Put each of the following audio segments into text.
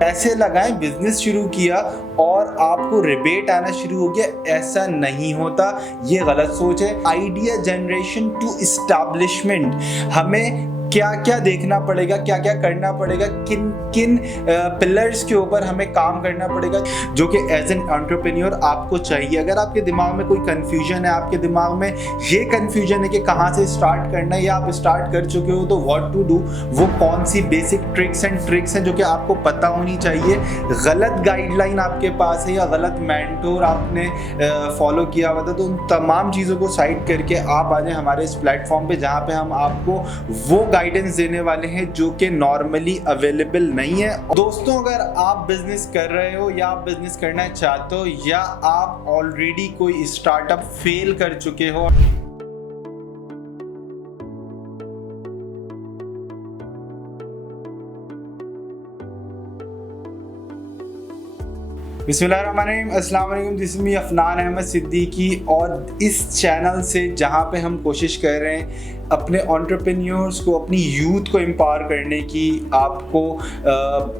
पैसे लगाएं, बिजनेस शुरू किया और आपको रिबेट आना शुरू हो गया, ऐसा नहीं होता, ये गलत सोच है। आइडिया जनरेशन टू एस्टैब्लिशमेंट, हमें क्या क्या देखना पड़ेगा, क्या क्या करना पड़ेगा, किन किन पिलर्स के ऊपर हमें काम करना पड़ेगा जो कि एज एन एंटरप्रेन्योर आपको चाहिए। अगर आपके दिमाग में कोई कंफ्यूजन है, आपके दिमाग में ये कंफ्यूजन है कि कहाँ से स्टार्ट करना है या आप स्टार्ट कर चुके हो तो व्हाट टू डू, वो कौन सी बेसिक ट्रिक्स एंड ट्रिक्स हैं जो कि आपको पता होनी चाहिए। गलत गाइडलाइन आपके पास है या गलत मेंटोर आपने फॉलो किया हुआ था, तो उन तमाम चीज़ों को साइड करके आप आ जाएं हमारे इस प्लेटफॉर्म पे, जहाँ पे हम आपको वो गाइडेंस देने वाले हैं जो कि नॉर्मली अवेलेबल नहीं है। दोस्तों, अगर आप बिजनेस कर रहे हो या आप बिजनेस करना चाहते हो या आप ऑलरेडी कोई स्टार्टअप फेल कर चुके हो, बिस्मिल्लाहिर्रहमानिर्रहीम, अस्सलाम वालेकुम, this is me Afnan Ahmad Siddiqui. और इस चैनल से जहाँ पे हम कोशिश कर रहे हैं अपने एंटरप्रेन्योर्स को, अपनी यूथ को एम्पावर करने की, आपको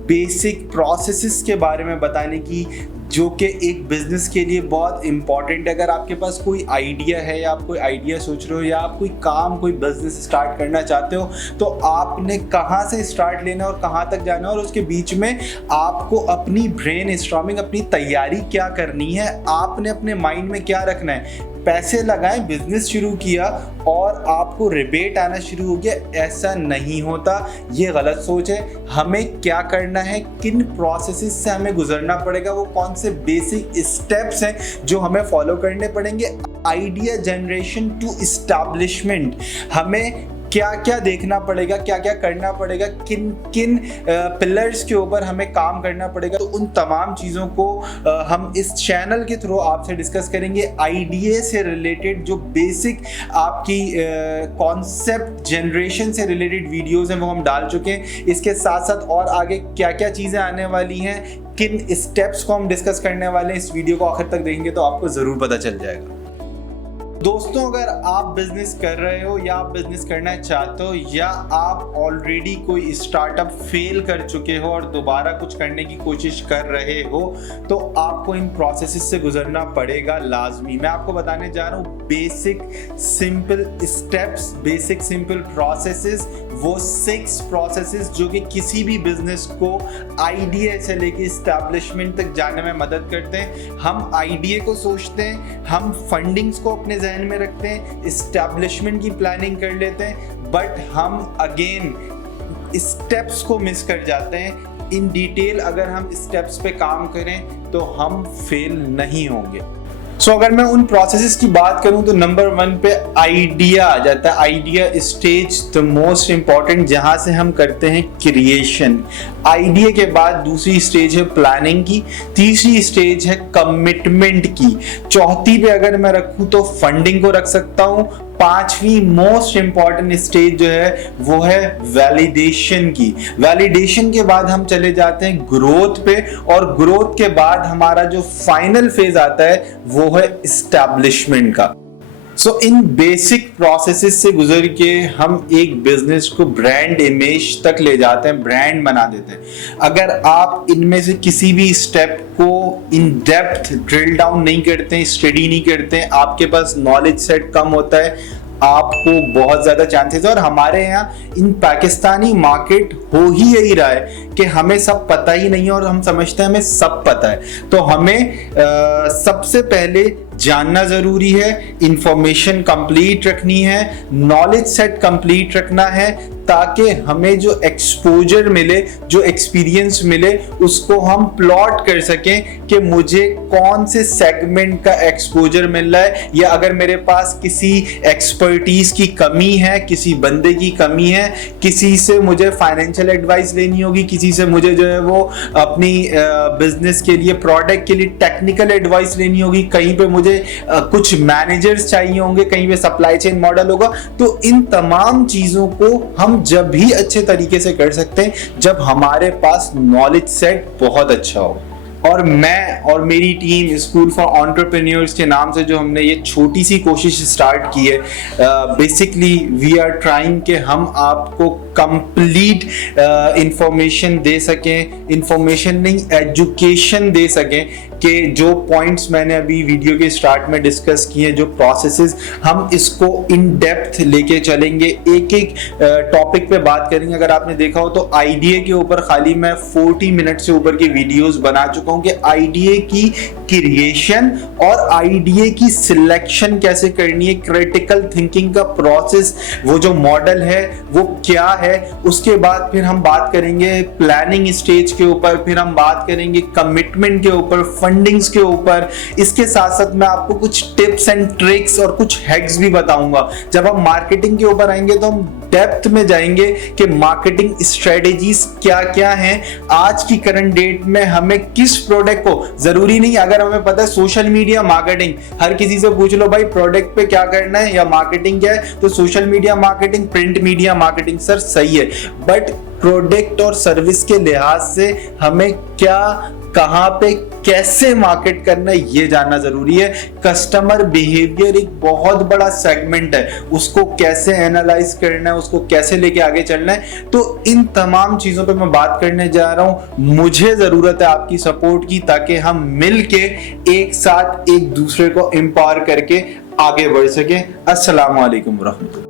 बेसिक प्रोसेसेस के बारे में बताने की जो कि एक बिज़नेस के लिए बहुत इंपॉर्टेंट है। अगर आपके पास कोई आइडिया है या आप कोई आइडिया सोच रहे हो या आप कोई काम, कोई बिज़नेस स्टार्ट करना चाहते हो, तो आपने कहाँ से स्टार्ट लेना और कहाँ तक जाना है और उसके बीच में आपको अपनी ब्रेन स्टॉर्मिंग, अपनी तैयारी क्या करनी है, आपने अपने माइंड में क्या रखना है। पैसे लगाएं, बिजनेस शुरू किया और आपको रिबेट आना शुरू हो गया, ऐसा नहीं होता, ये गलत सोच है। हमें क्या करना है, किन प्रोसेसेस से हमें गुजरना पड़ेगा, वो कौन से बेसिक स्टेप्स हैं जो हमें फॉलो करने पड़ेंगे। आइडिया जनरेशन टू एस्टैब्लिशमेंट, हमें क्या क्या देखना पड़ेगा, क्या क्या करना पड़ेगा, किन किन पिलर्स के ऊपर हमें काम करना पड़ेगा, तो उन तमाम चीज़ों को हम इस चैनल के थ्रू आपसे डिस्कस करेंगे। आइडिया से रिलेटेड जो बेसिक आपकी कॉन्सेप्ट जनरेशन से रिलेटेड वीडियोस हैं वो हम डाल चुके हैं। इसके साथ साथ और आगे क्या क्या चीज़ें आने वाली हैं, किन स्टेप्स को हम डिस्कस करने वाले हैं, इस वीडियो को आखिर तक देखेंगे तो आपको ज़रूर पता चल जाएगा। दोस्तों, अगर आप बिजनेस कर रहे हो या आप बिजनेस करना चाहते हो या आप ऑलरेडी कोई स्टार्टअप फेल कर चुके हो और दोबारा कुछ करने की कोशिश कर रहे हो, तो आपको इन प्रोसेसेस से गुजरना पड़ेगा लाजमी। मैं आपको बताने जा रहा हूँ basic simple steps, basic simple processes, वो 6 प्रोसेसेस जो कि किसी भी बिजनेस को आइडिया से लेके एस्टैब्लिशमेंट तक जाने में मदद करते हैं। हम आइडिया को सोचते हैं, हम फंडिंग्स को अपने ध्यान में रखते हैं, एस्टैब्लिशमेंट की प्लानिंग कर लेते हैं, बट हम अगेन स्टेप्स को मिस कर जाते हैं। इन डिटेल अगर हम स्टेप्स पे काम करें तो हम फेल नहीं होंगे। सो अगर मैं उन प्रोसेसेस की बात करूं तो नंबर 1 पे आइडिया आ जाता है। Idea stage the most important, जहां से हम करते हैं क्रिएशन। आइडिया के बाद दूसरी स्टेज है प्लानिंग की, तीसरी स्टेज है कमिटमेंट की, चौथी पे अगर मैं रखूं तो फंडिंग को रख सकता हूं, पांचवी मोस्ट इंपॉर्टेंट स्टेज जो है वो है वैलिडेशन की। वैलिडेशन के बाद हम चले जाते हैं ग्रोथ पे और ग्रोथ के बाद हमारा जो फाइनल फेज आता है वो है एस्टैब्लिशमेंट का। सो इन बेसिक प्रोसेसेस से गुजर के हम एक बिजनेस को ब्रांड इमेज तक ले जाते हैं, ब्रांड बना देते हैं। अगर आप इनमें से किसी भी स्टेप को इन डेप्थ ड्रिल डाउन नहीं करते हैं, स्टडी नहीं करते हैं, आपके पास नॉलेज सेट कम होता है, आपको बहुत ज़्यादा चांसेस है। और हमारे यहाँ इन पाकिस्तानी मार्केट हो ही यही रहा है कि हमें सब पता ही नहीं है और हम समझते हैं हमें सब पता है। तो हमें सबसे पहले जानना ज़रूरी है, इंफॉर्मेशन कंप्लीट रखनी है, नॉलेज सेट कंप्लीट रखना है, ताकि हमें जो एक्सपोजर मिले, जो एक्सपीरियंस मिले, उसको हम प्लॉट कर सकें कि मुझे कौन से सेगमेंट का एक्सपोजर मिल रहा है, या अगर मेरे पास किसी एक्सपर्टीज की कमी है, किसी बंदे की कमी है, किसी से मुझे फाइनेंशियल एडवाइस लेनी होगी, किसी से मुझे जो है वो अपनी बिजनेस के लिए, प्रोडक्ट के लिए टेक्निकल एडवाइस लेनी होगी, कहीं पे मुझे कुछ मैनेजर्स चाहिए होंगे, कहीं पे सप्लाई चेन मॉडल होगा। तो इन तमाम चीज़ों को हम जब भी अच्छे तरीके से कर सकते हैं जब हमारे पास नॉलेज सेट बहुत अच्छा हो। और मैं और मेरी टीम स्कूल फॉर एंटरप्रेन्योर्स के नाम से जो हमने ये छोटी सी कोशिश स्टार्ट की है, बेसिकली वी आर ट्राइंग कि हम आपको कंप्लीट इंफॉर्मेशन दे सकें, इंफॉर्मेशन नहीं एजुकेशन दे सकें कि जो पॉइंट्स मैंने अभी वीडियो के स्टार्ट में डिस्कस किए, जो प्रोसेसेस, हम इसको इन डेप्थ लेके चलेंगे, एक एक टॉपिक पे बात करेंगे। अगर आपने देखा हो तो आईडीए के ऊपर खाली मैं 40 मिनट से ऊपर की वीडियोस बना चुका हूं कि आईडीए की क्रिएशन और आईडीए की सिलेक्शन कैसे करनी है, क्रिटिकल थिंकिंग का प्रोसेस, वो जो मॉडल है वो क्या है। उसके बाद फिर हम बात करेंगे प्लानिंग स्टेज के ऊपर, फिर हम बात करेंगे कमिटमेंट के ऊपर, फंडिंग्स के ऊपर। इसके साथ साथ मैं आपको कुछ टिप्स एंड ट्रिक्स और कुछ हैक्स भी बताऊंगा। जब हम मार्केटिंग के ऊपर आएंगे तो हम डेप्थ में जाएंगे कि मार्केटिंग स्ट्रेटेजीज क्या क्या हैं, आज की करंट डेट में हमें किस प्रोडक्ट को, जरूरी नहीं अगर हमें पता है सोशल मीडिया मार्केटिंग, हर किसी से पूछ लो भाई प्रोडक्ट पे क्या करना है या मार्केटिंग क्या है, तो social media marketing, print media marketing, sir सही है, बट प्रोडक्ट और सर्विस के लिहाज से हमें क्या, कहां पे, कैसे मार्केट करना है ये जानना जरूरी है। कस्टमर बिहेवियर एक बहुत बड़ा सेगमेंट है, उसको कैसे एनालाइज करना है, उसको कैसे लेके आगे चलना है। तो इन तमाम चीजों पे मैं बात करने जा रहा हूं। मुझे जरूरत है आपकी सपोर्ट की, ताकि हम मिलके एक साथ एक दूसरे को एम्पावर करके आगे बढ़ सके। अस्सलाम वालेकुम रहमतुल्लाह।